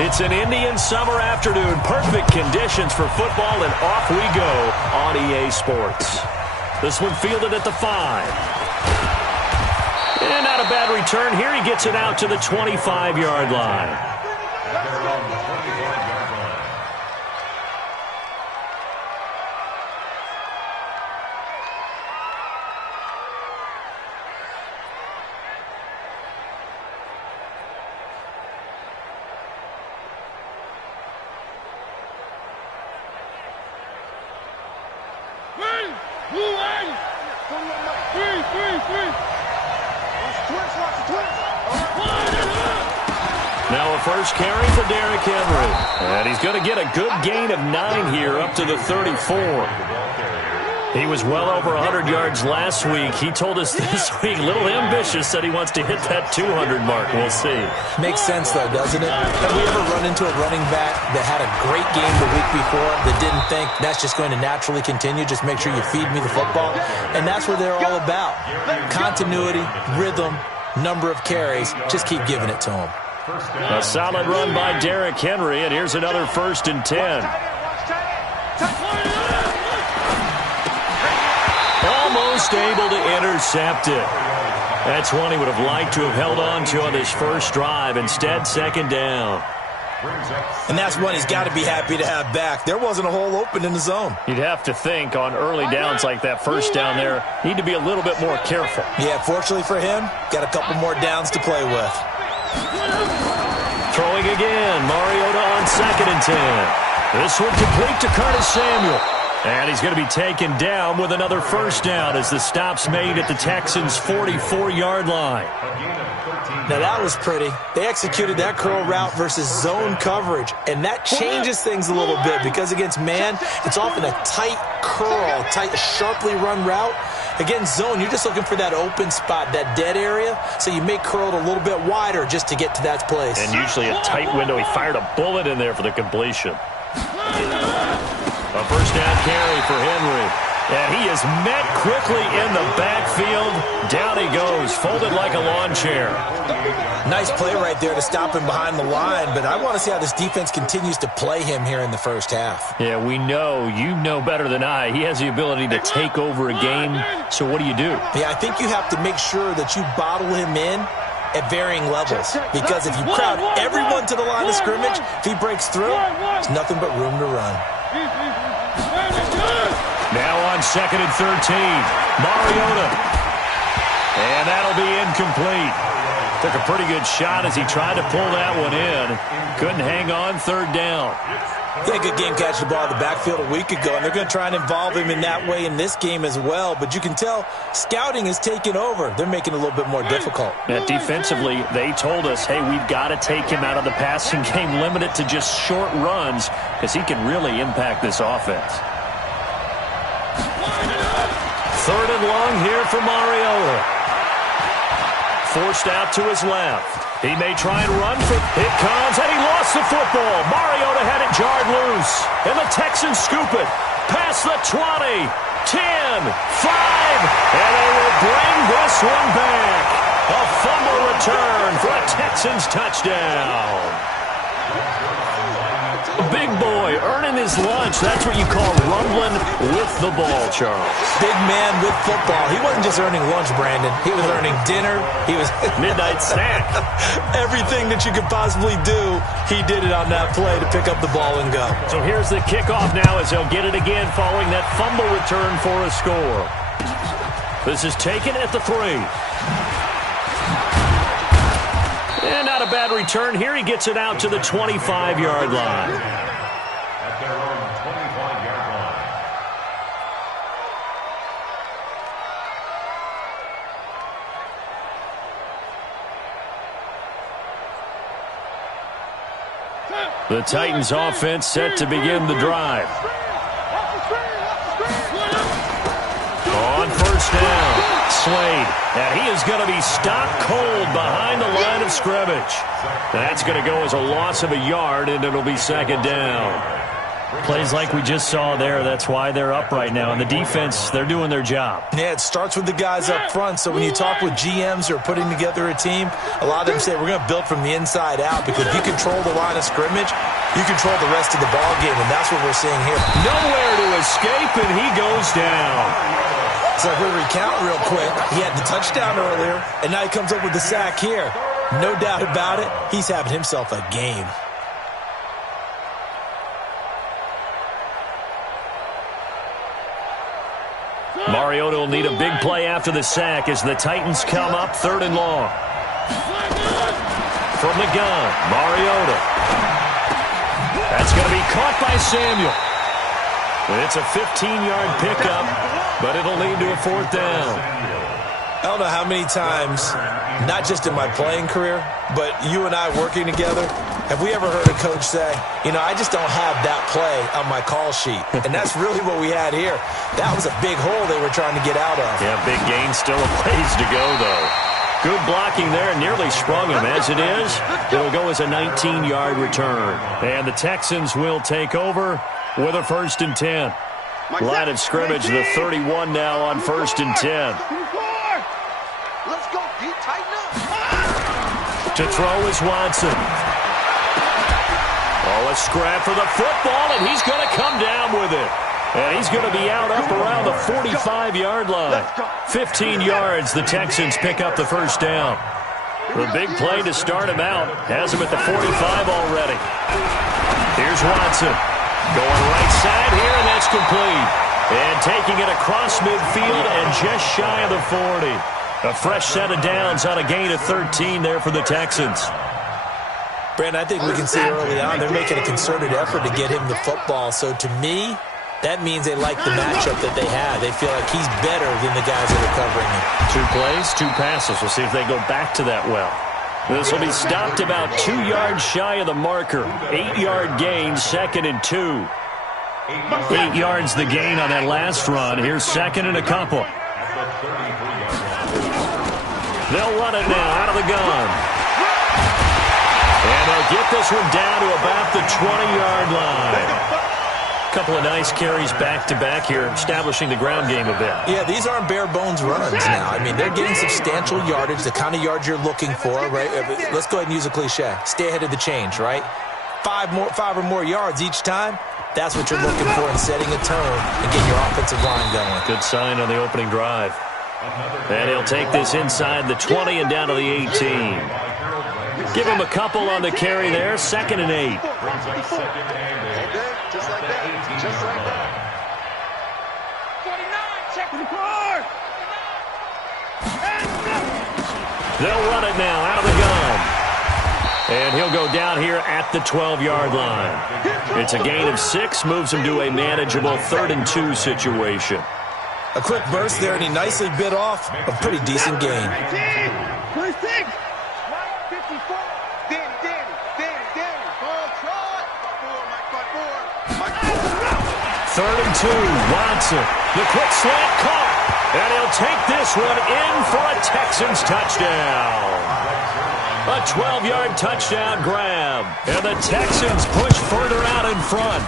It's an Indian summer afternoon. Perfect conditions for football, and off we go on EA Sports. This one fielded at the 5. And not a bad return here. He gets it out to the 25-yard line. Now a first carry for Derrick Henry. And he's going to get a good gain of 9 here up to the 34. He was well over 100 yards last week. He told us this week, a little ambitious, said he wants to hit that 200 mark. We'll see. Makes sense, though, doesn't it? Have we ever run into a running back that had a great game the week before that didn't think that's just going to naturally continue? Just make sure you feed me the football. And that's what they're all about. Continuity, rhythm, number of carries. Just keep giving it to him. A solid run by Derrick Henry, and here's another 1st and 10. Almost able to intercept it. That's one he would have liked to have held on to on this first drive. Instead, 2nd down. And that's one he's got to be happy to have back. There wasn't a hole open in the zone. You'd have to think on early downs like that first down there, need to be a little bit more careful. Yeah, fortunately for him, got a couple more downs to play with. Throwing again, Mariota on 2nd and 10. This one complete to Curtis Samuel. And he's going to be taken down with another 1st down as the stop's made at the Texans' 44-yard line. Now that was pretty. They executed that curl route versus zone coverage, and that changes things a little bit because against man, it's often a tight curl, tight, sharply run route. Against zone, you're just looking for that open spot, that dead area, so you may curl it a little bit wider just to get to that place. And usually a tight window. He fired a bullet in there for the completion. A 1st down carry for Henry. And he is met quickly in the backfield. Down he goes, folded like a lawn chair. Nice play right there to stop him behind the line, but I want to see how this defense continues to play him here in the first half. Yeah, we know. You know better than I. He has the ability to take over a game, so what do you do? Yeah, I think you have to make sure that you bottle him in at varying levels, because if you crowd everyone to the line of scrimmage, if he breaks through, there's nothing but room to run. Now on 2nd and 13, Mariota. And that'll be incomplete. Took a pretty good shot as he tried to pull that one in. Couldn't hang on, 3rd down. He had a good game catching the ball in the backfield a week ago, and they're going to try and involve him in that way in this game as well. But you can tell scouting is taking over. They're making it a little bit more difficult. Yeah, defensively, they told us, hey, we've got to take him out of the passing game, limit it to just short runs, because he can really impact this offense. 3rd and long here for Mariota. Forced out to his left. He may try and run for it comes, and he lost the football. Mariota had it jarred loose, and the Texans scoop it past the 20, 10, 5, and they will bring this one back. A fumble return for a Texans touchdown. A big boy earning his lunch. That's what you call rumbling with the ball, Charles. Big man with football. He wasn't just earning lunch, Brandon. He was earning dinner. He was midnight snack. Everything that you could possibly do, he did it on that play to pick up the ball and go. So here's the kickoff now as he'll get it again following that fumble return for a score. This is taken at the 3. And not a bad return here. He gets it out to the 25-yard line. At their own 25-yard line. The Titans offense set to begin the drive. On 1st down. Slade, and he is going to be stopped cold behind the line of scrimmage. That's going to go as a loss of a yard, and it'll be 2nd down. Plays like we just saw there, that's why they're up right now. And the defense, they're doing their job. Yeah, it starts with the guys up front. So when you talk with GMs who are putting together a team, a lot of them say we're going to build from the inside out, because if you control the line of scrimmage, you control the rest of the ball game, and that's what we're seeing here. Nowhere to escape, and he goes down. So if we recount real quick, he had the touchdown earlier, and now he comes up with the sack here. No doubt about it, he's having himself a game. Mariota will need a big play after the sack as the Titans come up 3rd and long. From the gun, Mariota. That's going to be caught by Samuel. It's a 15-yard pickup, but it'll lead to a 4th down. I don't know how many times, not just in my playing career, but you and I working together, have we ever heard a coach say, you know, I just don't have that play on my call sheet. And that's really what we had here. That was a big hole they were trying to get out of. Yeah, big gain, still a ways to go, though. Good blocking there, nearly sprung him. As it is, it'll go as a 19-yard return. And the Texans will take over with a 1st and 10. Line of scrimmage, the 31 now on 1st and 10. Let's go, Pete. Tighten up. To throw is Watson. Oh, a scrap for the football, and he's going to come down with it. And he's going to be out up around the 45-yard line. 15 yards, the Texans pick up the 1st down. The big play to start him out has him at the 45 already. Here's Watson. Going right side here, and that's complete. And taking it across midfield and just shy of the 40. A fresh set of downs on a gain of 13 there for the Texans. Brandon, I think we can see early on they're making a concerted effort to get him the football. So to me, that means they like the matchup that they have. They feel like he's better than the guys that are covering him. 2 plays, 2 passes. We'll see if they go back to that well. This will be stopped about 2 yards shy of the marker. 8-yard gain, 2nd and 2. 8 yards the gain on that last run. Here's 2nd and a couple. They'll run it now out of the gun. And they'll get this one down to about the 20-yard line. A couple of nice carries back-to-back here, establishing the ground game a bit. Yeah, these aren't bare-bones runs now. I mean, they're getting substantial yardage, the kind of yards you're looking for, right? Let's go ahead and use a cliche. Stay ahead of the change, right? 5 or more yards each time. That's what you're looking for in setting a tone and getting your offensive line going. Good sign on the opening drive. And he'll take this inside the 20 and down to the 18. Give him a couple on the carry there. 2nd and 8. Just like that. Just like that. 49, check the car. They'll run it now out of the gun. And he'll go down here at the 12-yard line. It's a gain of 6, moves him to a manageable 3rd and 2 situation. A quick burst there, and he nicely bit off a pretty decent gain. 26. 54. Danny. Ball trot. 3rd and 2, Watson. The quick slant caught. And he'll take this one in for a Texans touchdown. A 12-yard touchdown grab. And the Texans push further out in front.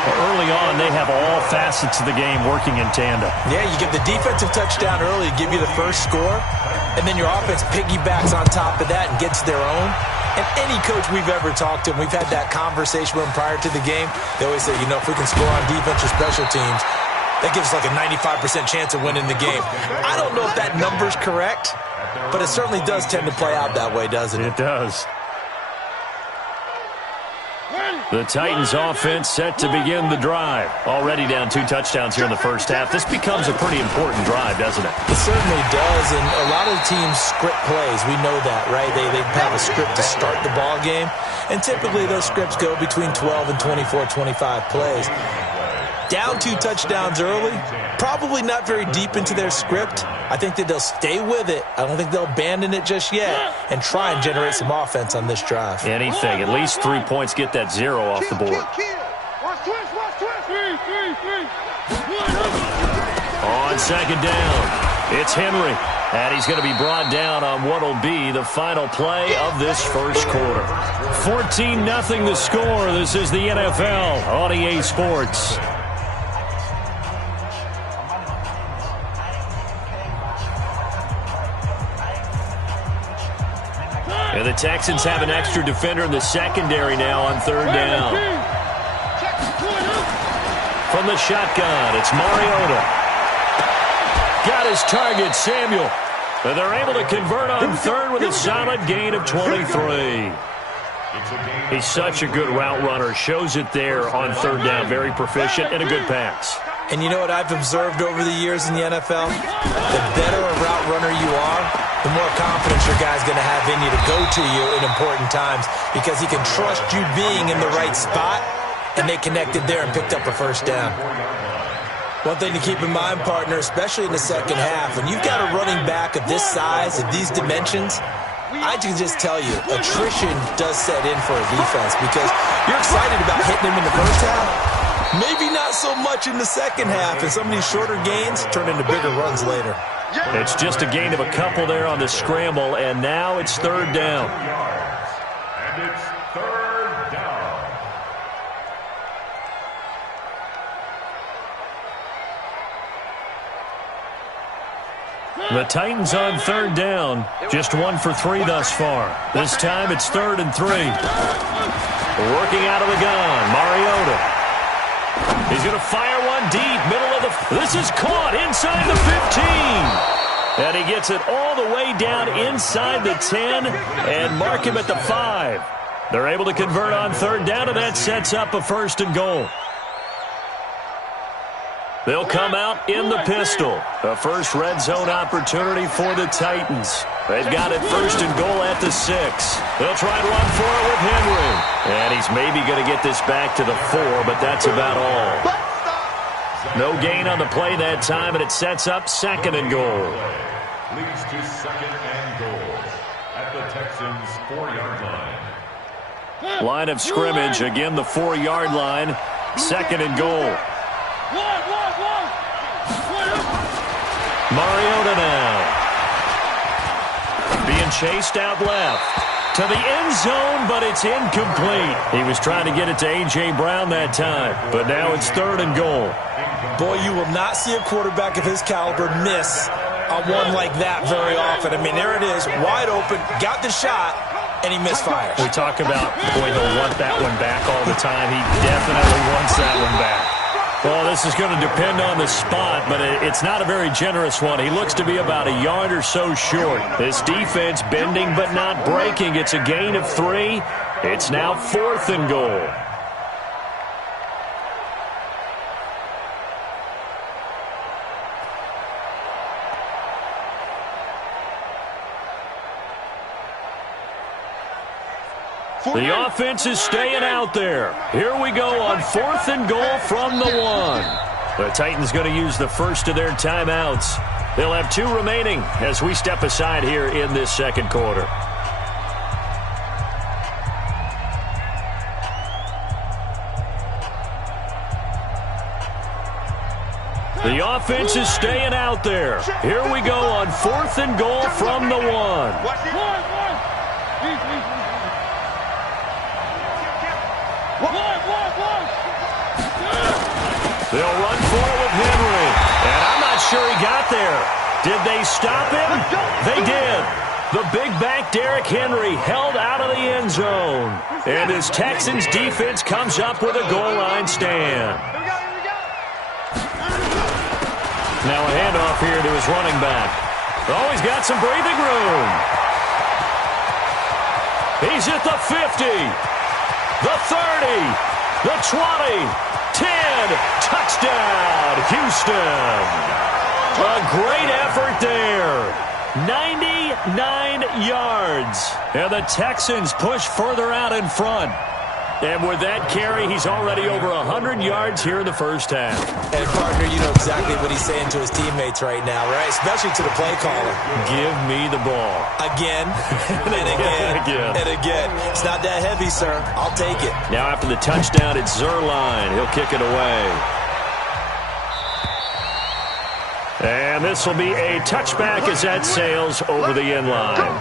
Early on, they have all facets of the game working in tandem. Yeah, you get the defensive touchdown early to give you the first score, and then your offense piggybacks on top of that and gets their own. And any coach we've ever talked to, and we've had that conversation with them prior to the game, they always say, you know, if we can score on defense or special teams, that gives us like a 95% chance of winning the game. I don't know if that number's correct, but it certainly does tend to play out that way, doesn't it? It does. The Titans offense set to begin the drive. Already down 2 touchdowns here in the first half. This becomes a pretty important drive, doesn't it? It certainly does, and a lot of teams script plays. We know that, right? They have a script to start the ball game, and typically those scripts go between 12 and 24, 25 plays. Down 2 touchdowns early, probably not very deep into their script. I think that they'll stay with it. I don't think they'll abandon it just yet and try and generate some offense on this drive. Anything. At least 3 points, get that 0 off the board. Watch twist. On 2nd down, It's Henry, and he's going to be brought down on what will be the final play of this first quarter. 14-0 the score. This is the NFL on EA Sports. And the Texans have an extra defender in the secondary now on third down. From the shotgun, it's Mariota. Got his target, Samuel. And they're able to convert on third with a solid gain of 23. He's such a good route runner. Shows it there on third down. Very proficient and a good pass. And you know what I've observed over the years in the NFL? The better a route runner you are, the more confidence your guy's going to have in you to go to you in important times because he can trust you being in the right spot, and they connected there and picked up a first down. One thing to keep in mind, partner, especially in the second half, when you've got a running back of this size, of these dimensions, I can just tell you, attrition does set in for a defense because you're excited about hitting him in the first half. Maybe not so much in the second half, and some of these shorter gains turn into bigger runs later. It's just a gain of a couple there on the scramble, and now it's third down. And it's third down. The Titans on third down. Just 1 for 3 thus far. This time it's 3rd and 3. Working out of the gun, Mariota. He's going to fire one deep, middle of the... This is caught inside the 15. And he gets it all the way down inside the 10 and mark him at the 5. They're able to convert on third down, and that sets up a 1st and goal. They'll come out in the pistol. A first red zone opportunity for the Titans. They've got it 1st and goal at the 6. They'll try and run for it with Henry. And he's maybe going to get this back to the 4, but that's about all. No gain on the play that time, and it sets up 2nd and goal. Leads to 2nd and goal at the Texans' 4-yard line. Line of scrimmage, again the 4-yard line. 2nd and goal. Mariota now. Being chased out left. To the end zone, but it's incomplete. He was trying to get it to A.J. Brown that time, but now it's 3rd and goal. Boy, you will not see a quarterback of his caliber miss a one like that very often. I mean, there it is, wide open, got the shot, and he misfires. We talk about, boy, he'll want that one back all the time. He definitely wants that one back. Well, this is going to depend on the spot, but it's not a very generous one. He looks to be about a yard or so short. This defense bending but not breaking. It's a gain of 3. It's now 4th and goal. The offense is staying out there. Here we go on 4th and goal from the 1. The Titans going to use the first of their timeouts. They'll have 2 remaining as we step aside here in this second quarter. The offense is staying out there. Here we go on 4th and goal from the 1. They'll run for it with Henry. And I'm not sure he got there. Did they stop him? They did. The big back Derrick Henry held out of the end zone. And his Texans defense comes up with a goal line stand. Now a handoff here to his running back. Oh, he's got some breathing room. He's at the 50, the 30, the 20. 10, touchdown, Houston. A great effort there. 99 yards. And the Texans push further out in front. And with that carry, he's already over 100 yards here in the first half. And, partner, you know exactly what he's saying to his teammates right now, right? Especially to the play caller. Give me the ball. Again, and again, and again. It's not that heavy, sir. I'll take it. Now after the touchdown, it's Zerline. He'll kick it away. And this will be a touchback as that sails over the end line.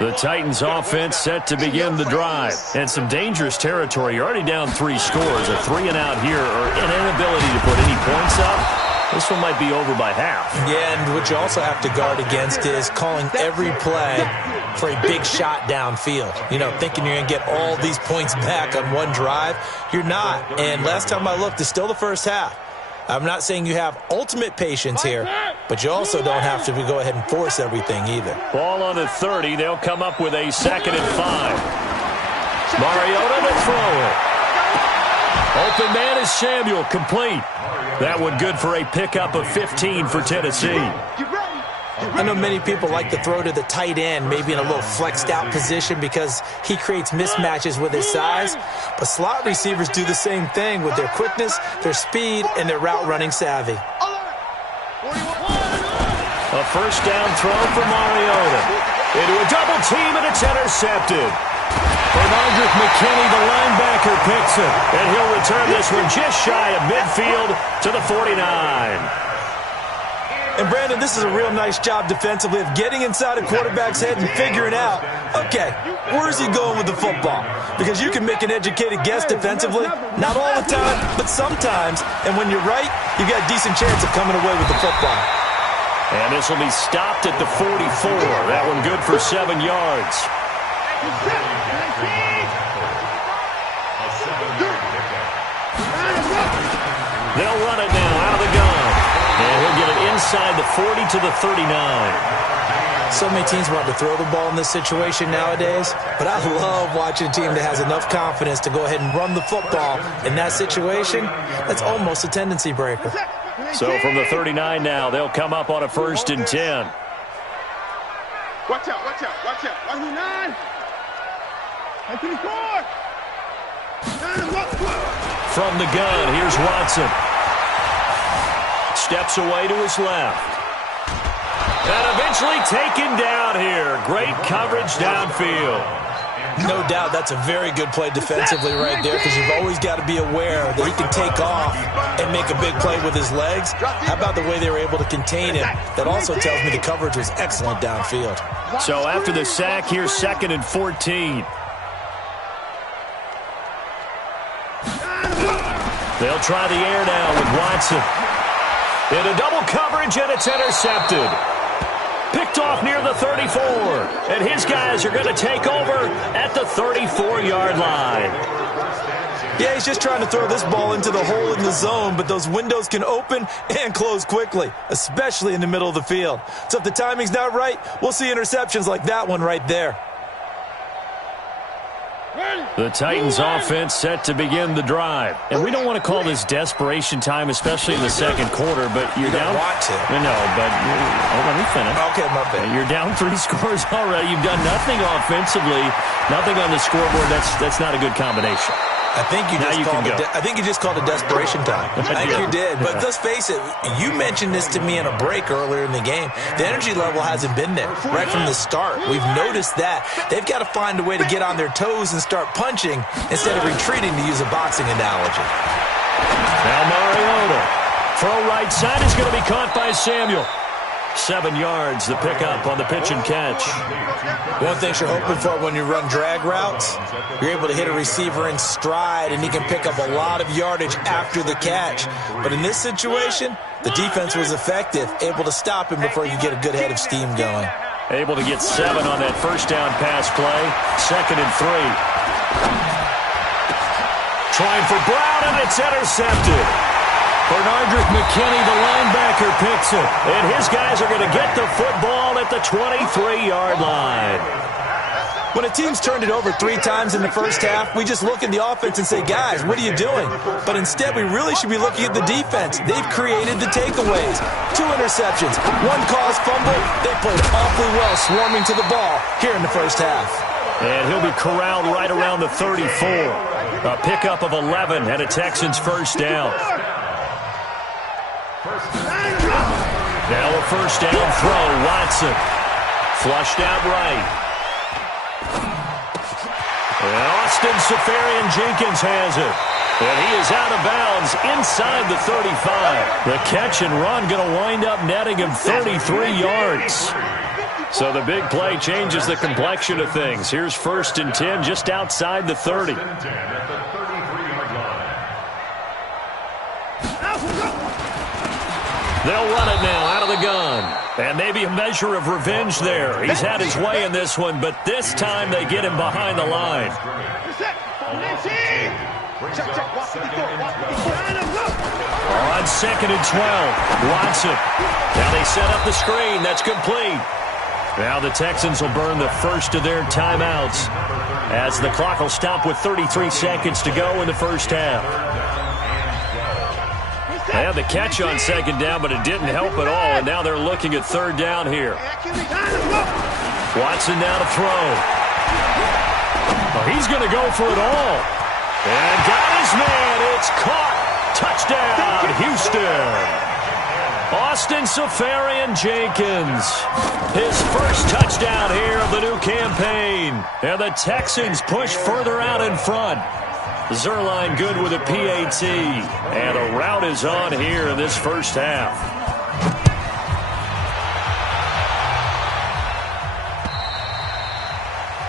The Titans offense set to begin the drive. And some dangerous territory. You're already down 3 scores. A 3-and-out here or an inability to put any points up. This one might be over by half. Yeah, and what you also have to guard against is calling every play for a big shot downfield. You know, thinking you're going to get all these points back on one drive. You're not. And last time I looked, it's still the first half. I'm not saying you have ultimate patience here, but you also don't have to go ahead and force everything either. Ball on the 30. They'll come up with a 2nd and 5. Mariota to throw it. Open man is Samuel, complete. That one good for a pickup of 15 for Tennessee. I know many people like to throw to the tight end, maybe in a little flexed out position because he creates mismatches with his size. But slot receivers do the same thing with their quickness, their speed, and their route running savvy. A first down throw for Mariota. Into a double team, and it's intercepted. DEDRICK14's, the linebacker, picks it. And he'll return this one just shy of midfield to the 49. And, Brandon, this is a real nice job defensively of getting inside a quarterback's head and figuring out, okay, where's he going with the football? Because you can make an educated guess defensively. Not all the time, but sometimes. And when you're right, you got a decent chance of coming away with the football. And this will be stopped at the 44. That one good for 7 yards. They'll run it now out of the gun. And he'll get it inside the 40 to the 39. So many teams want to throw the ball in this situation nowadays, but I love watching a team that has enough confidence to go ahead and run the football in that situation. That's almost a tendency breaker. So from the 39 now, they'll come up on a 1st and 10. Watch out, watch out, watch out. 1-9. 24. From the gun, here's Watson. Steps away to his left. And eventually taken down here. Great coverage downfield. No doubt that's a very good play defensively right there because you've always got to be aware that he can take off and make a big play with his legs. How about the way they were able to contain him? That also tells me the coverage was excellent downfield. So after the sack, here's 2nd and 14. They'll try the air now with Watson. In a double coverage, and it's intercepted. Picked off near the 34. And his guys are going to take over at the 34-yard line. Yeah, he's just trying to throw this ball into the hole in the zone, but those windows can open and close quickly, especially in the middle of the field. So if the timing's not right, we'll see interceptions like that one right there. The Titans offense set to begin the drive. And we don't want to call this desperation time, especially in the 2nd quarter, but you're down. Want to. No, but let me finish. Okay, my bad. You're down 3 scores already. You've done nothing offensively, nothing on the scoreboard. That's not a good combination. I think you just called it desperation time. I think you did. But let's face it, you mentioned this to me in a break earlier in the game. The energy level hasn't been there right from the start. We've noticed that. They've got to find a way to get on their toes and start punching instead of retreating, to use a boxing analogy. Now Mariota. Throw right side is going to be caught by Samuel. 7 yards, the pickup on the pitch and catch. One thing you're hoping for when you run drag routes, you're able to hit a receiver in stride, and he can pick up a lot of yardage after the catch. But in this situation, the defense was effective, able to stop him before he could get a good head of steam going. Able to get 7 on that first down pass play. 2nd and 3. Trying for Brown, and it's intercepted. DEDRICK14's, the linebacker, picks it. And his guys are going to get the football at the 23-yard line. When a team's turned it over 3 times in the first half, we just look at the offense and say, guys, what are you doing? But instead, we really should be looking at the defense. They've created the takeaways. 2 interceptions, 1 caused fumble. They played awfully well swarming to the ball here in the first half. And he'll be corralled right around the 34. A pickup of 11 and a Texans first down. Now a first down throw, Watson. Flushed out right. And Austin Safarian-Jenkins has it. And he is out of bounds inside the 35. The catch and run going to wind up netting him 33 yards. So the big play changes the complexion of things. Here's 1st and 10 just outside the 30. They'll run it now out of the gun. And maybe a measure of revenge there. He's had his way in this one, but this time they get him behind the line. On 2nd and 12, Watson. Now they set up the screen. That's complete. Now the Texans will burn the first of their timeouts as the clock will stop with 33 seconds to go in the first half. They had the catch on 2nd down, but it didn't help at all, and now they're looking at 3rd down here. Watson now to throw. Oh, he's going to go for it all. And got his man. It's caught. Touchdown, Houston. Austin Safarian-Jenkins. His first touchdown here of the new campaign. And the Texans push further out in front. Zerline good with a PAT. And a rout is on here in this first half.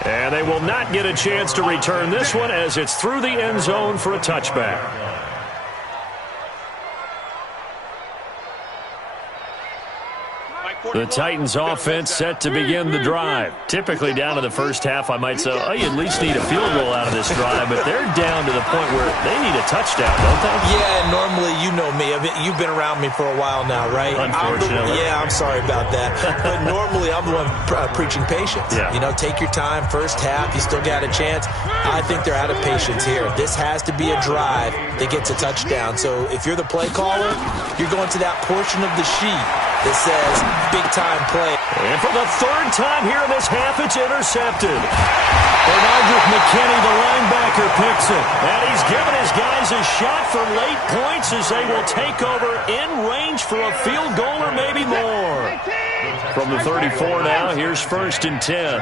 And they will not get a chance to return this one as it's through the end zone for a touchback. The Titans offense set to begin the drive. Typically down to the first half, I might say, oh, you at least need a field goal out of this drive, but they're down to the point where they need a touchdown, don't they? Yeah, normally, you know me. I mean, you've been around me for a while now, right? Unfortunately. I'm sorry about that. But normally, I'm the one preaching patience. Yeah. You know, take your time. First half, you still got a chance. I think they're out of patience here. This has to be a drive that gets a touchdown. So if you're the play caller, you're going to that portion of the sheet that says big-time play. And for the 3rd time here in this half, it's intercepted. Bernardrick McKinney, the linebacker, picks it. And he's given his guys a shot for late points as they will take over in range for a field goal or maybe more. From the 34 now, here's 1st and 10.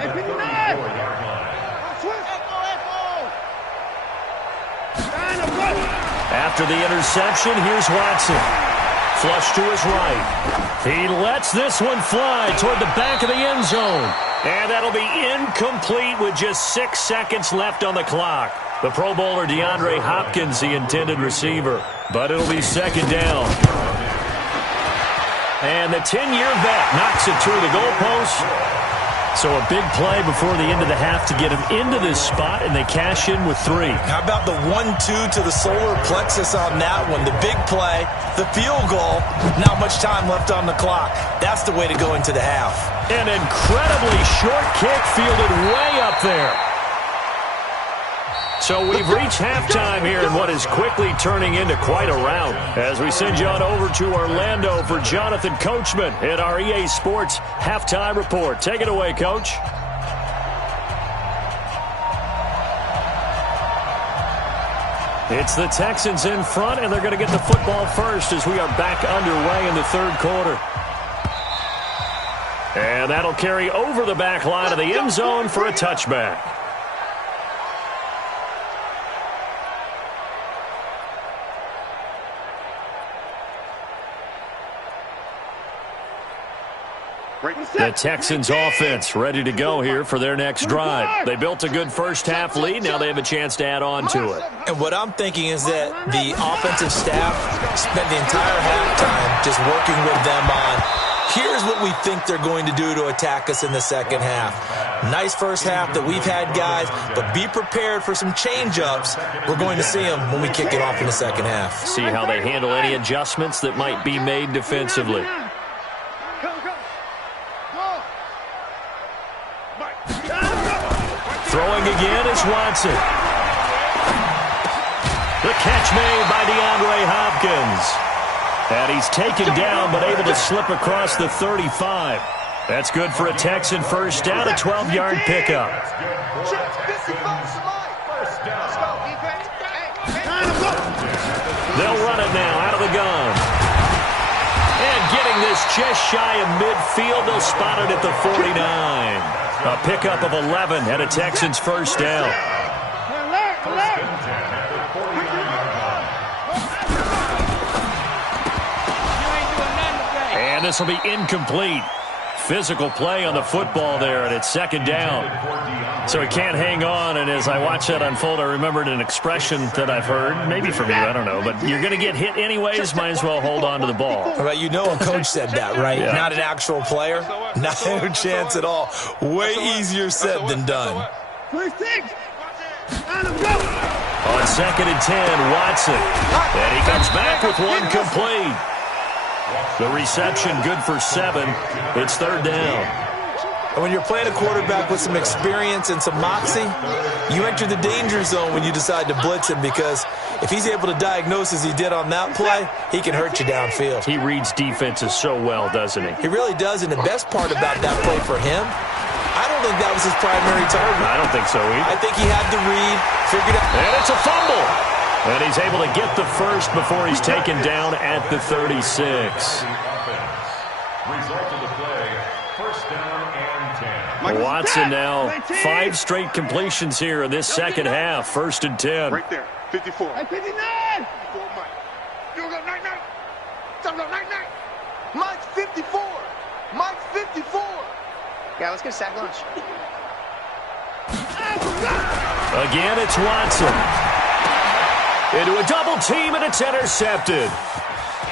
After the interception, here's Watson. Flush to his right. He lets this one fly toward the back of the end zone. And that'll be incomplete with just 6 seconds left on the clock. The Pro Bowler DeAndre Hopkins, the intended receiver. But it'll be 2nd down. And the 10-year vet knocks it through the goalpost. So a big play before the end of the half to get him into this spot, and they cash in with 3. How about the 1-2 to the solar plexus on that one? The big play, the field goal, not much time left on the clock. That's the way to go into the half. An incredibly short kick fielded way up there. So we've reached halftime here in what is quickly turning into quite a rout as we send you on over to Orlando for Jonathan Coachman at our EA Sports Halftime Report. Take it away, Coach. It's the Texans in front, and they're going to get the football first as we are back underway in the 3rd quarter. And that'll carry over the back line of the end zone for a touchback. The Texans offense ready to go here for their next drive. They built a good first half lead. Now they have a chance to add on to it. And what I'm thinking is that the offensive staff spent the entire halftime just working with them on, here's what we think they're going to do to attack us in the second half. Nice first half that we've had, guys, but be prepared for some change-ups. We're going to see them when we kick it off in the second half. See how they handle any adjustments that might be made defensively. Throwing again is Watson. The catch made by DeAndre Hopkins. And he's taken down but able to slip across the 35. That's good for a Texan first down, a 12-yard pickup. They'll run it now out of the gun. And getting this just shy of midfield, they'll spot it at the 49. A pickup of 11 and a Texans first down. First and 10 at the 49-yard line. And this will be incomplete. Physical play on the football there, and it's second down. So he can't hang on, and as I watch that unfold, I remembered an expression that I've heard, maybe from you, I don't know, but you're going to get hit anyways, might as well hold on to the ball. Well, you know a coach said that, right? Yeah. Not an actual player. Not a chance at all. Way easier said than done. On second and 10, Watson. And he comes back with one complete. The reception good for 7. It's third down. And when you're playing a quarterback with some experience and some moxie, you enter the danger zone when you decide to blitz him, because if he's able to diagnose as he did on that play, he can hurt you downfield. He reads defenses so well, doesn't he? He really does, and the best part about that play for him, I don't think that was his primary target. I don't think so either. I think he had to read, figured out. And it's a fumble. And he's able to get the first before he's taken down at the 36. Result of the play, first down and 10. Watson now 5 straight completions here in this second half. First and 10. Right there, 54. Hey, 59! You go, 99. Time go, 99. Mike's 54! Mike's 54! Yeah, let's get a sack lunch. Again, it's Watson. Into a double team, and it's intercepted.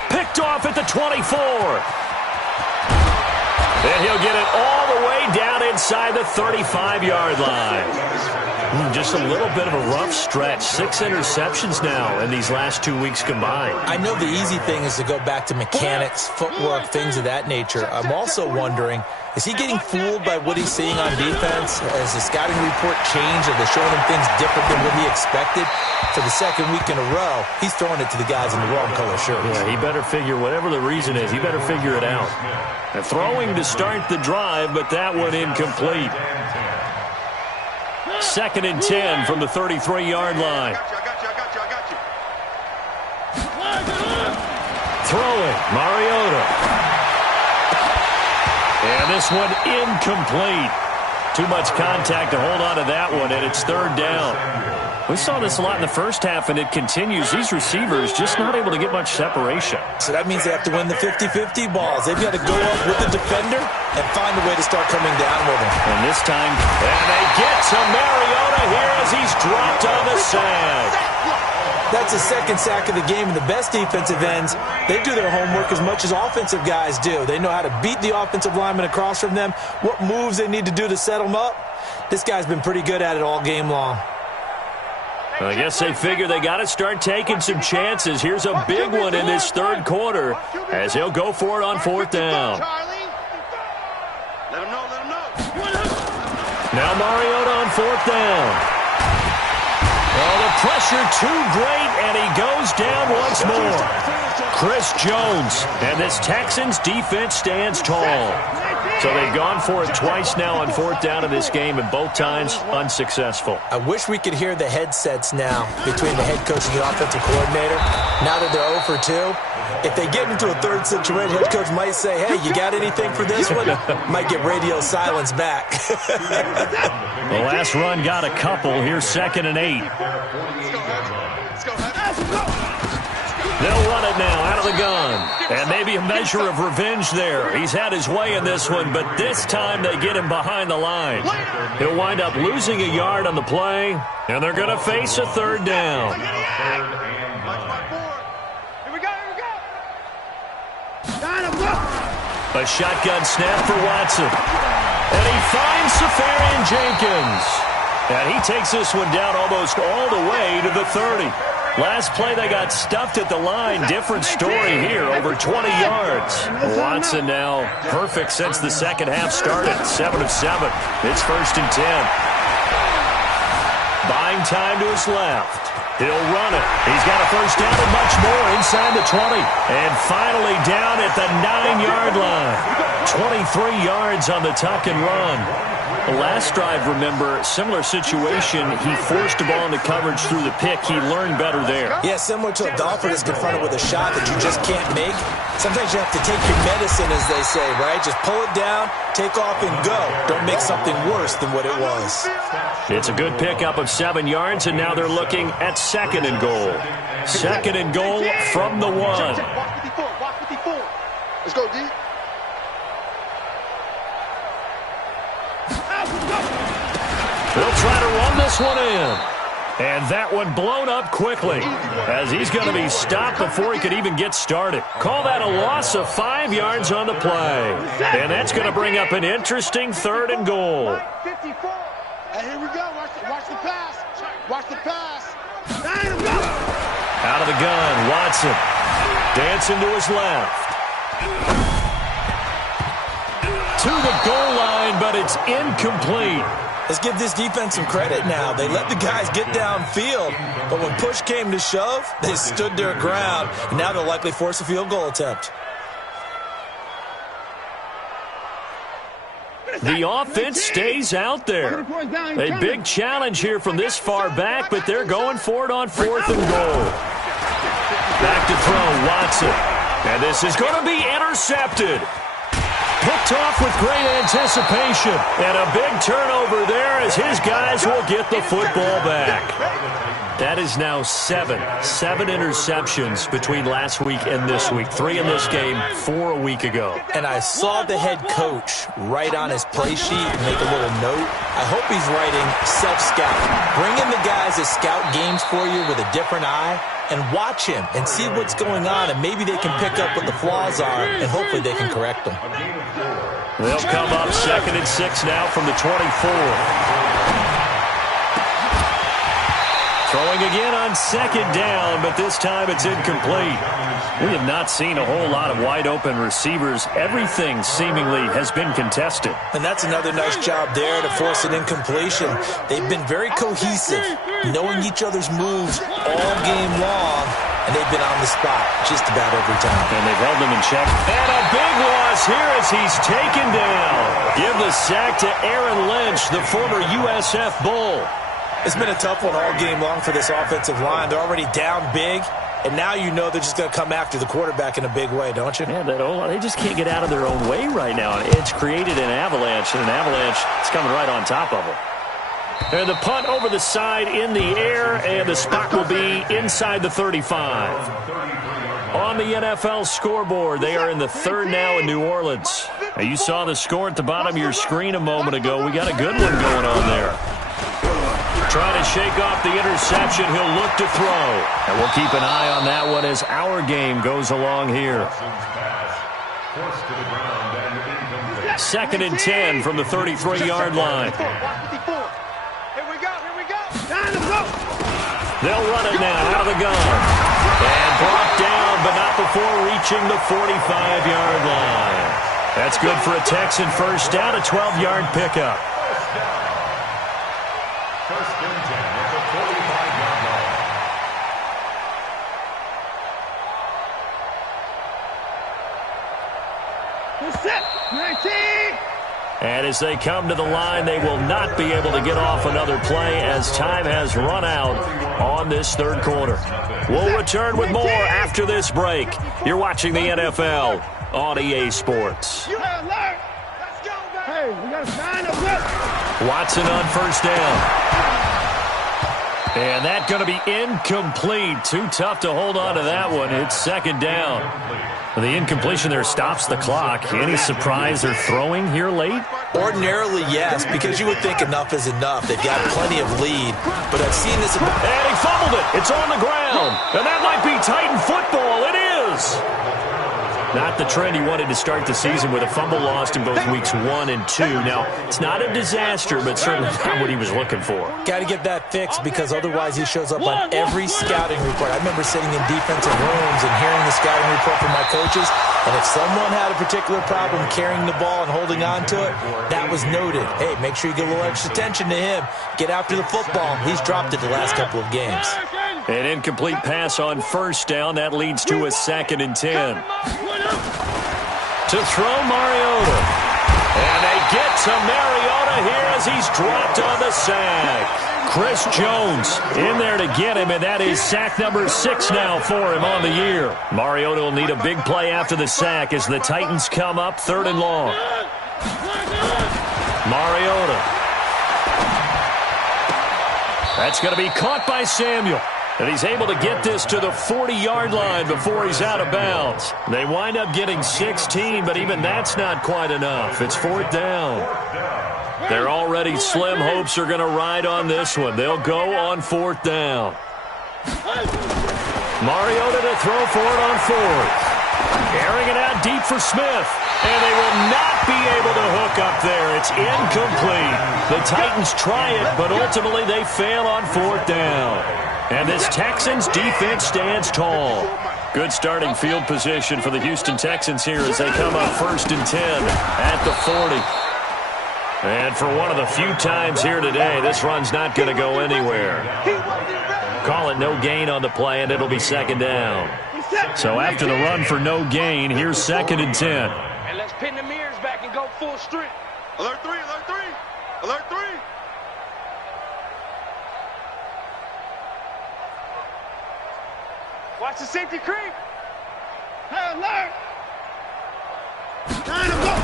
Picked off at the 24. And he'll get it all the way down inside the 35-yard line. Just a little bit of a rough stretch. 6 interceptions now in these last 2 weeks combined. I know the easy thing is to go back to mechanics, footwork, things of that nature. I'm also wondering, is he getting fooled by what he's seeing on defense? Has the scouting report changed? Are they showing him things different than what he expected? For the second week in a row, he's throwing it to the guys in the wrong color shirts. Yeah, he better figure, whatever the reason is, he better figure it out. And throwing to start the drive, but that one incomplete. Second and 10 from the 33-yard line. I got you. Throwing, Mariota. And this one incomplete. Too much contact to hold on to that one, and it's third down. We saw this a lot in the first half, and it continues. These receivers just not able to get much separation. So that means they have to win the 50-50 balls. They've got to go up with the defender and find a way to start coming down with him. And this time, and they get to Mariota here as he's dropped on the sack. That's the second sack of the game, and the best defensive ends, they do their homework as much as offensive guys do. They know how to beat the offensive lineman across from them, what moves they need to do to set them up. This guy's been pretty good at it all game long. I guess they figure they got to start taking some chances. Here's a big one in this third quarter as he'll go for it on fourth down. Let him know. Now Mariota on fourth down. Oh, the pressure too great, and he goes down once more. Chris Jones, and this Texans defense stands tall. So they've gone for it twice now on fourth down in this game, and both times unsuccessful. I wish we could hear the headsets now between the head coach and the offensive coordinator. Now that they're 0 for 2, if they get into a third situation, head coach might say, hey, you got anything for this one? Might get radio silence back. The last run got a couple. Here's second and 8. They'll run it now out of the gun. And maybe a measure of revenge there. He's had his way in this one, but this time they get him behind the line. He'll wind up losing a yard on the play, and they're going to face a third down. A shotgun snap for Watson. And he finds Safarian Jenkins. And he takes this one down almost all the way to the 30. Last play, they got stuffed at the line. Different story here, over 20 yards. Watson now perfect since the second half started, 7 of 7. It's first and 10. Buying time to his left. He'll run it. He's got a first down and much more inside the 20. And finally down at the 9-yard line. 23 yards on the tuck and run. The last drive, remember, similar situation. He forced the ball into coverage through the pick. He learned better there. Yeah, similar to a golfer that's confronted with a shot that you just can't make. Sometimes you have to take your medicine, as they say, right? Just pull it down, take off, and go. Don't make something worse than what it was. It's a good pickup of 7 yards, and now they're looking at 2nd and goal. 2nd and goal from the 1. Watch 54. Watch 54. Let's go, D. They'll try to run this one in. And that one blown up quickly as he's going to be stopped before he could even get started. Call that a loss of 5 yards on the play. And that's going to bring up an interesting 3rd and goal. 54. And here we go. Watch the pass. Watch the pass. Out of the gun, Watson. Dancing to his left. To the goal line, but it's incomplete. Let's give this defense some credit now. They let the guys get downfield, but when push came to shove, they stood their ground, and now they'll likely force a field goal attempt. The offense stays out there. A big challenge here from this far back, but they're going for it on 4th and goal. Back to throw, Watson. And this is going to be intercepted. Picked off with great anticipation. And a big turnover there as his guys will get the football back. That is now 7 interceptions between last week and this week. 3 in this game, 4 a week ago. And I saw the head coach write on his play sheet and make a little note. I hope he's writing self-scout. Bring in the guys that scout games for you with a different eye and watch him and see what's going on, and maybe they can pick up what the flaws are, and hopefully they can correct them. They'll come up 2nd and 6 now from the 24. Throwing again on 2nd down, but this time it's incomplete. We have not seen a whole lot of wide-open receivers. Everything seemingly has been contested. And that's another nice job there to force an incompletion. They've been very cohesive, knowing each other's moves all game long, and they've been on the spot just about every time. And they've held them in check. And a big loss here as he's taken down. Give the sack to Aaron Lynch, the former USF Bull. It's been a tough one all game long for this offensive line. They're already down big, and now you know they're just going to come after the quarterback in a big way, don't you? Yeah, they just can't get out of their own way right now. It's created an avalanche, and an avalanche is coming right on top of them. And the punt over the side in the air, and the spot will be inside the 35. On the NFL scoreboard, they are in the 3rd now in New Orleans. Now, you saw the score at the bottom of your screen a moment ago. We got a good one going on there. Trying to shake off the interception. He'll look to throw. And we'll keep an eye on that one as our game goes along here. 2nd and 10 from the 33-yard line. Here we go. They'll run it now out of the gun. And brought down, but not before reaching the 45-yard line. That's good for a Texan first down, a 12-yard pickup. And as they come to the line, they will not be able to get off another play as time has run out on this 3rd quarter. We'll return with more after this break. You're watching the NFL on EA Sports. Watson on 1st down. And that's going to be incomplete. Too tough to hold on to that one. It's 2nd down. The incompletion there stops the clock. Any surprise they're throwing here late? Ordinarily, yes, because you would think enough is enough. They've got plenty of lead, but I've seen this. And he fumbled it. It's on the ground. And that might be Titan football. It is. Not the trend he wanted to start the season with a fumble lost in both weeks 1 and 2. Now, it's not a disaster, but certainly not what he was looking for. Got to get that fixed because otherwise he shows up on every scouting report. I remember sitting in defensive rooms and hearing the scouting report from my coaches, and if someone had a particular problem carrying the ball and holding on to it, that was noted. Hey, make sure you give a little extra attention to him. Get after the football. He's dropped it the last couple of games. An incomplete pass on 1st down. That leads to a 2nd and 10. To throw Mariota. And they get to Mariota here as he's dropped on the sack. Chris Jones in there to get him, and that is sack number 6 now for him on the year. Mariota will need a big play after the sack as the Titans come up 3rd and long. Mariota. That's going to be caught by Samuel. And he's able to get this to the 40-yard line before he's out of bounds. They wind up getting 16, but even that's not quite enough. It's 4th down. Their already slim hopes are going to ride on this one. They'll go on 4th down. Mariota to throw for it on 4th. Airing it out deep for Smith. And they will not be able to hook up there. It's incomplete. The Titans try it, but ultimately they fail on 4th down. And this Texans defense stands tall. Good starting field position for the Houston Texans here as they come up 1st and 10 at the 40. And for one of the few times here today, this run's not going to go anywhere. Call it no gain on the play, and it'll be 2nd down. So after the run for no gain, here's 2nd and 10. And let's pin the mirrors back and go full strength. Alert 3, alert 3, alert 3. Watch the safety creep. Hey, alert. Time to go.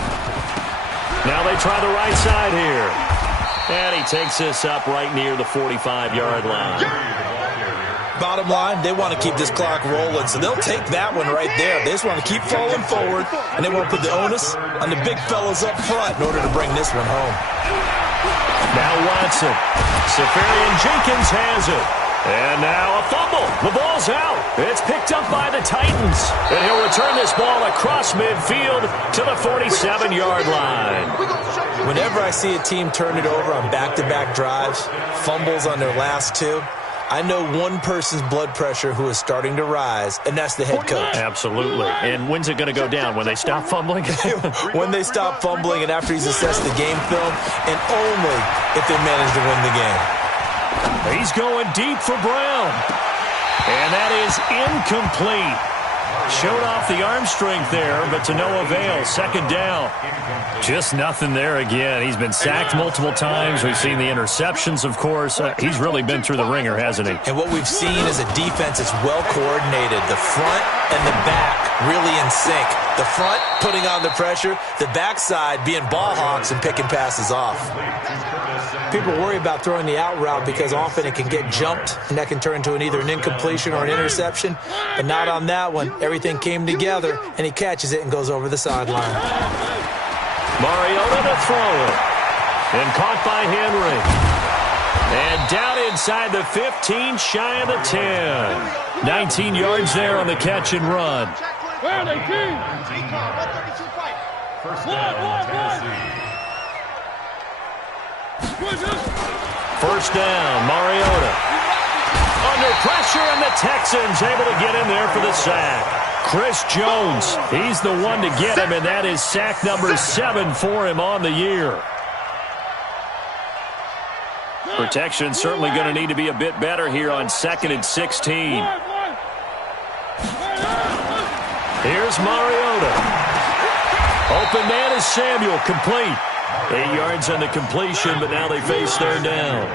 Now they try the right side here. And he takes this up right near the 45-yard line. Bottom line, they want to keep this clock rolling, so they'll take that one right there. They just want to keep falling forward, and they want to put the onus on the big fellas up front in order to bring this one home. Now Watson. Safarian Jenkins has it. And now a fumble. The ball's out. It's picked up by the Titans. And he'll return this ball across midfield to the 47-yard line. Whenever I see a team turn it over on back-to-back drives, fumbles on their last 2, I know one person's blood pressure who is starting to rise, and that's the head coach. Absolutely. And when's it going to go down? When they stop fumbling? When they stop fumbling and after he's assessed the game film, and only if they manage to win the game. He's going deep for Brown. And that is incomplete. Showed off the arm strength there, but to no avail. 2nd down. Just nothing there again. He's been sacked multiple times. We've seen the interceptions, of course. He's really been through the ringer, hasn't he? And what we've seen is a defense that's well coordinated. The front and the back really in sync. The front putting on the pressure, the backside being ball hawks and picking passes off. People worry about throwing the out route because often it can get jumped, and that can turn into either an incompletion or an interception. But not on that one. Everything came together, and he catches it and goes over the sideline. Mariota to throw it. And caught by Henry. And down inside the 15, shy of the 10. 19 yards there on the catch and run. Where are they, King? First down, Tennessee. First down, Mariota. Under pressure, and the Texans able to get in there for the sack. Chris Jones, he's the one to get him, and that is sack number 7 for him on the year. Protection certainly going to need to be a bit better here on 2nd and 16. Here's Mariota. Open man is Samuel, complete. 8 yards on the completion, but now they face 3rd down.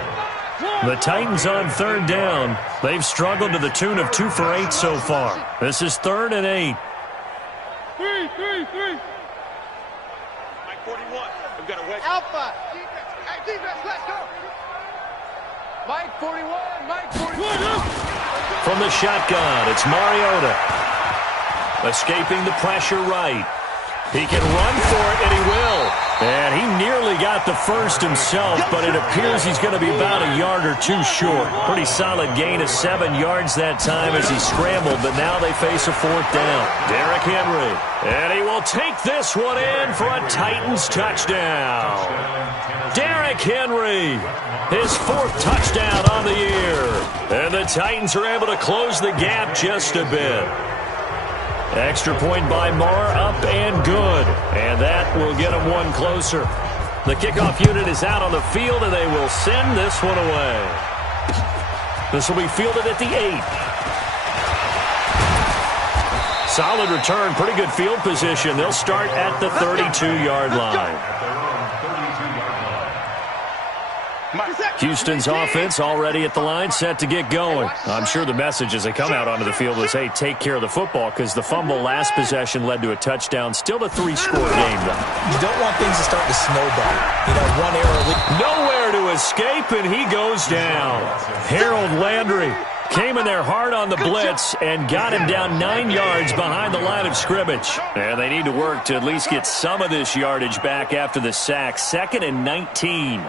The Titans on 3rd down. They've struggled to the tune of 2 for 8 so far. This is 3rd and 8. 3. Mike 41. We've got a wedge. Alpha. Defense. Hey, defense, let's go. Mike 41. Mike 41. From the shotgun, it's Mariota. Escaping the pressure right. He can run for it, and he will. And he nearly got the first himself, but it appears he's going to be about a yard or 2 short. Pretty solid gain of 7 yards that time as he scrambled, but now they face a 4th down. Derrick Henry. And he will take this one in for a Titans touchdown. Derrick Henry. His 4th touchdown on the year. And the Titans are able to close the gap just a bit. Extra point by Marr, up and good. And that will get them one closer. The kickoff unit is out on the field, and they will send this one away. This will be fielded at the 8. Solid return, pretty good field position. They'll start at the 32-yard line. Houston's offense already at the line, set to get going. I'm sure the message as they come out onto the field is, hey, take care of the football, because the fumble last possession led to a touchdown. Still a 3-score game, though. You don't want things to start to snowball. You know, one error. Nowhere to escape, and he goes down. Harold Landry came in there hard on the blitz and got him down 9 yards behind the line of scrimmage. And they need to work to at least get some of this yardage back after the sack. 2nd and 19.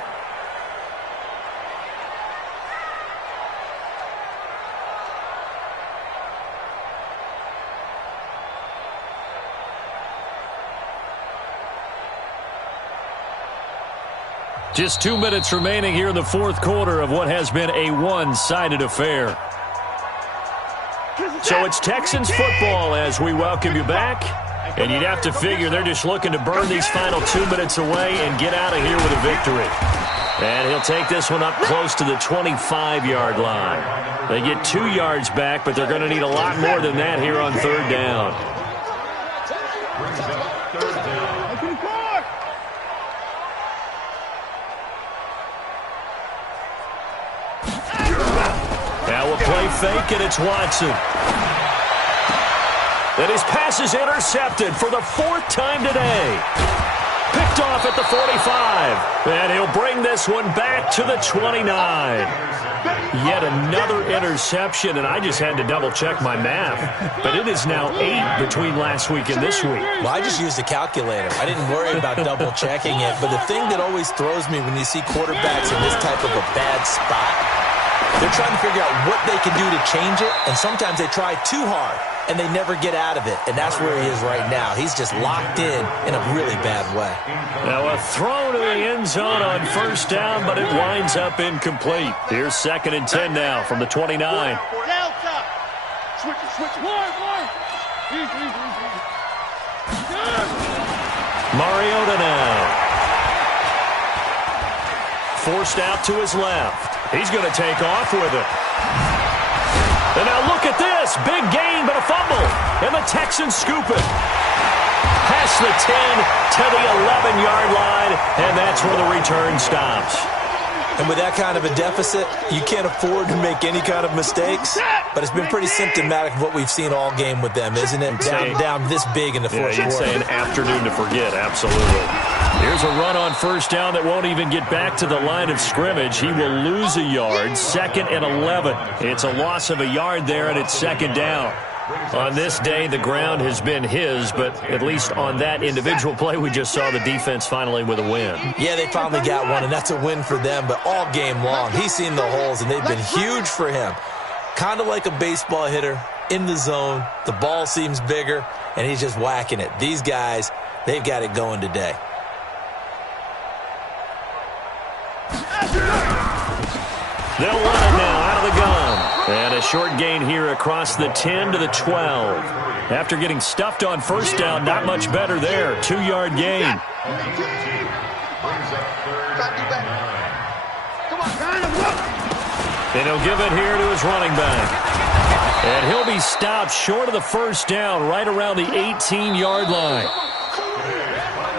Just 2 minutes remaining here in the fourth quarter of what has been a one-sided affair. So it's Texans football as we welcome you back. And you'd have to figure they're just looking to burn these final 2 minutes away and get out of here with a victory. And he'll take this one up close to the 25-yard line. They get 2 yards back, but they're going to need a lot more than that here on third down. Now we'll play fake, and it's Watson. And his pass is intercepted for the 4th time today. Picked off at the 45. And he'll bring this one back to the 29. Yet another interception, and I just had to double-check my math. But it is now 8 between last week and this week. Well, I just used a calculator. I didn't worry about double-checking it. But the thing that always throws me when you see quarterbacks in this type of a bad spot, they're trying to figure out what they can do to change it, and sometimes they try too hard, and they never get out of it, and that's where he is right now. He's just locked in a really bad way. Now a throw to the end zone on first down, but it winds up incomplete. Here's 2nd and 10 now from the 29. Switch it. More. Easy. Mariota now. Forced out to his left. He's going to take off with it. And now look at this. Big gain, but a fumble. And the Texans scoop it. Past the 10 to the 11-yard line, and that's where the return stops. And with that kind of a deficit, you can't afford to make any kind of mistakes. But it's been pretty symptomatic of what we've seen all game with them, isn't it? Down this big in the fourth quarter. You'd say an afternoon to forget, absolutely. Here's a run on first down that won't even get back to the line of scrimmage. He will lose a yard, 2nd and 11. It's a loss of a yard there, and it's 2nd down. On this day, the ground has been his, but at least on that individual play, we just saw the defense finally with a win. Yeah, they finally got one, and that's a win for them, but all game long, he's seen the holes, and they've been huge for him. Kind of like a baseball hitter in the zone. The ball seems bigger, and he's just whacking it. These guys, they've got it going today. They'll run it now out of the gun. And a short gain here across the 10 to the 12. After getting stuffed on first down, not much better there. 2-yard gain. And he'll give it here to his running back. And he'll be stopped short of the first down right around the 18-yard line.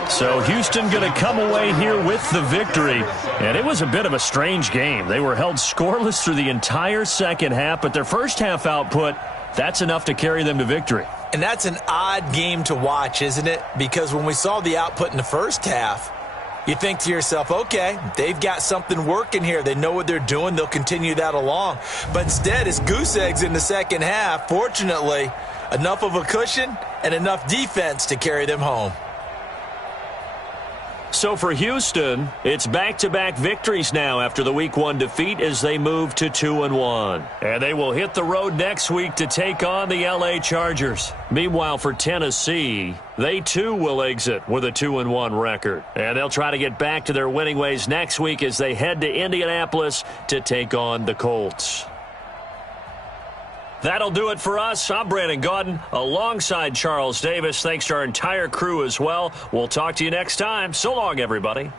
So Houston going to come away here with the victory. And it was a bit of a strange game. They were held scoreless through the entire second half, but their first half output, that's enough to carry them to victory. And that's an odd game to watch, isn't it? Because when we saw the output in the first half, you think to yourself, okay, they've got something working here. They know what they're doing. They'll continue that along. But instead, it's goose eggs in the second half. Fortunately, enough of a cushion and enough defense to carry them home. So for Houston, it's back-to-back victories now after the Week 1 defeat as they move to 2-1. And they will hit the road next week to take on the LA Chargers. Meanwhile, for Tennessee, they too will exit with a 2-1 record. And they'll try to get back to their winning ways next week as they head to Indianapolis to take on the Colts. That'll do it for us. I'm Brandon Gaudin alongside Charles Davis. Thanks to our entire crew as well. We'll talk to you next time. So long, everybody.